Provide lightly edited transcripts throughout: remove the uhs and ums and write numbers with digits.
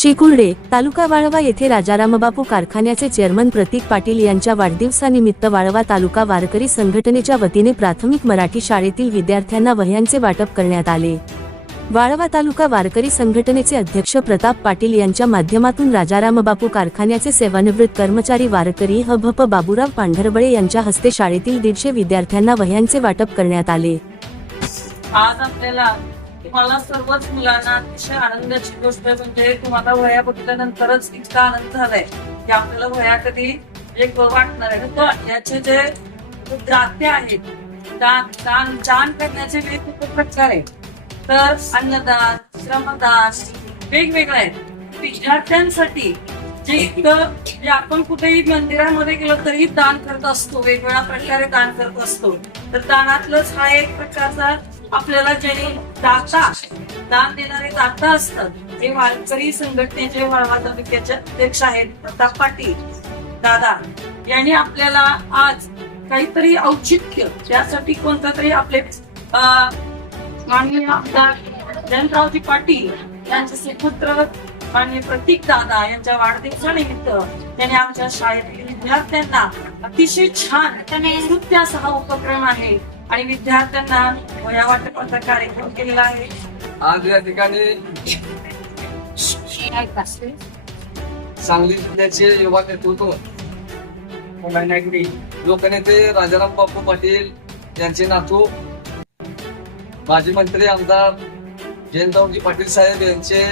चिकुर्डे तालुका वाळवा येथे राजारामबापू कारखान्याचे चेअरमन प्रतीक पाटील यांच्या वाढदिवसानिमित्त वाळवा तालुका वारकरी संघटनेच्या वतीने प्राथमिक मराठी शाळेतील विद्यार्थ्यांना वह्यांचे वाटप करण्यात आले। वाळवा तालुका वारकरी संघटनेचे अध्यक्ष प्रताप पाटील यांच्या माध्यमातून राजारामबापू कारखान्याचे सेवानिवृत्त कर्मचारी वारकरी हभप बाबूराव पांढरबळे यांच्या हस्ते शाळेतील 150 विद्यार्थ्यांना वह्यांचे वाटप करण्यात आले। आज आपल्याला मला सर्वच मुलांना अतिशय आनंदाची गोष्ट म्हणजे तुम्हाला वह्या बघितल्यानंतरच इतका आनंद झालाय की आपल्याला वह्या कधी एक वाटणार आहे। पण याचे जे दाते आहेत, दान करण्याचे वेगवेगळे प्रकार आहेत। तर अन्नदान, श्रमदान वेगवेगळे आहेत। विद्यार्थ्यांसाठी जे इतकं आपण कुठेही मंदिरामध्ये गेलो तरी दान करत असतो, वेगवेगळ्या प्रकारे दान करत असतो। तर दानातलंच हा एक प्रकारचा आपल्याला जे दान देणारे दाता असतात ते वारकरी संघटनेचे वाळवा तालुक्याचे अध्यक्ष आहेत प्रताप पाटील दादा यांनी आपल्याला आज काहीतरी औचित्य त्यासाठी कोणतं तरी आपले माननीय आमदार जयंतरावजी पाटील यांचे सुपुत्र माननीय प्रतीक दादा यांच्या वाढदिवसानिमित्त त्यांनी आमच्या शाळेतील विद्यार्थ्यांना अतिशय छान नृत्याचा हा उपक्रम आहे आणि विद्यार्थ्यांना वह्या वाटपाचा कार्यक्रम केलेला आहे। आज या ठिकाणी सांगली जिल्ह्याचे युवा नेतृत्व लोकनेते राजाराम बापू पाटील यांचे नातू माजी मंत्री आमदार जयंतरावजी पाटील साहेब यांचे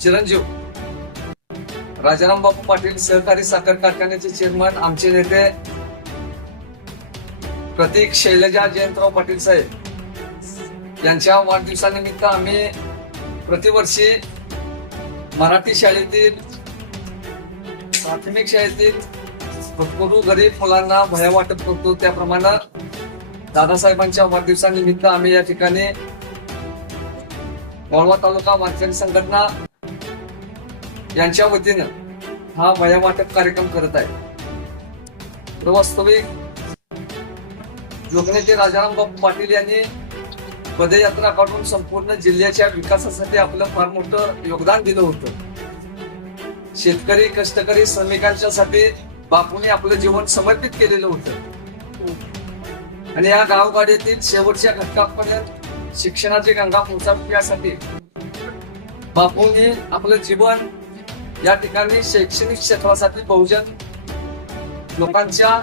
चिरंजीव राजाराम बापू पाटील सहकारी साखर कारखान्याचे चेअरमन आमचे नेते प्रतीक शैलजा जयंतराव पाटील साहेब यांच्या वाढदिवसानिमित्त आम्ही प्रतिवर्षी मराठी शाळेतील प्राथमिक शाळेतील भूतपूर्व गरीब मुलांना वह्या वाटप करतो। त्याप्रमाणे दादासाहेबांच्या वाढदिवसानिमित्त आम्ही या ठिकाणी वाळवा तालुका वारकरी संघटना यांच्या वतीनं हा वह्या वाटप कार्यक्रम करत आहे। वास्तविक लोकनेते राजाराम बापू पाटील यांनी पदयात्रा काढून संपूर्ण जिल्ह्याच्या विकासासाठी आपलं फार मोठं योगदान दिलं होतं। शेतकरी, कष्टकरी, श्रमिकांच्या साठी बापूने आपलं जीवन समर्पित केलेलं होतं आणि या गावगाड्यातील शेवटच्या घटकापर्यंत शिक्षणाची गंगा पोहोचावी यासाठी बापूंनी आपलं जीवन या ठिकाणी शैक्षणिक क्षेत्रासाठी बहुजन लोकांच्या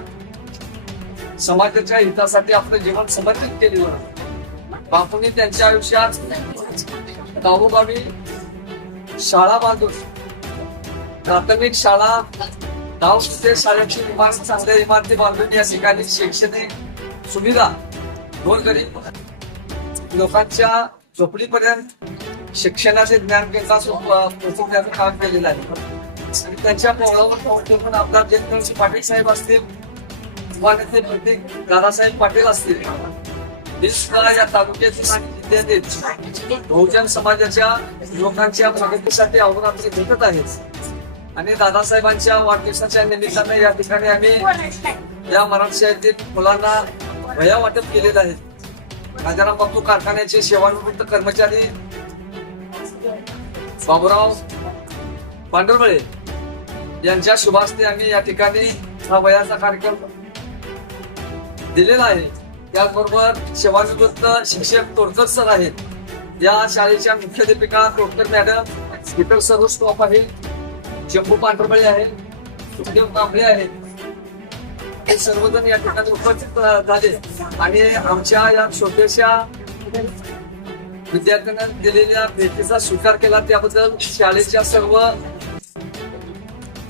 समाजाच्या हितासाठी आपलं जीवन समर्पित केलेलं होतं। बापूंनी त्यांच्या आयुष्यात गावोगावी शाळा बांधून प्राथमिक शाळा, गाव शाळेची इमारत, चांगल्या इमारती बांधून या ठिकाणी शैक्षणिक सुविधा गोरगरीब लोकांच्या झोपडीपर्यंत शिक्षणाचे ज्ञान पोहोचवण्याचं काम केलेलं आहे। आणि त्यांच्या पावलावर आमदार जयंतरावजी पाटील साहेब असतील, प्रतीक दादासाहेब पाटील असतील, या तालुक्यातील आणि जिल्ह्यातील बहुजन समाजाच्या लोकांच्या प्रगतीसाठी अहोरात्र झटत आहेत। आणि दादासाहेबांच्या वाढदिवसाच्या निमित्तानं या ठिकाणी आम्ही या मराठी शाळेतील मुलांना वह्या वाटप केलेलं आहे। राजाराम बापू कारखान्याचे सेवानिवृत्त कर्मचारी बाबूराव पांढरबळे यांच्या शुभास्ते आम्ही या ठिकाणी हा वह्याचा कार्यक्रम दिलेला आहे। त्याचबरोबर सेवानिवृत्त शिक्षक तोडकर सर आहेत, या शाळेच्या मुख्याध्यापिका तोडकर मॅडम, इतर सर्व स्टॉफ आहे, शंभू पांढरबळे आहेत, सुखदेव कांबळे आहेत, हे सर्वजण या ठिकाणी उपस्थित झाले आणि आमच्या या छोट्याशा विद्यार्थ्यांना दिलेल्या भेटीचा स्वीकार केला। त्याबद्दल शाळेच्या सर्व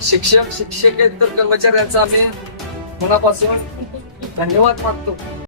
शिक्षक, शिक्षकेतर कर्मचाऱ्यांचा आम्ही मनापासून धन्यवाद मानतो।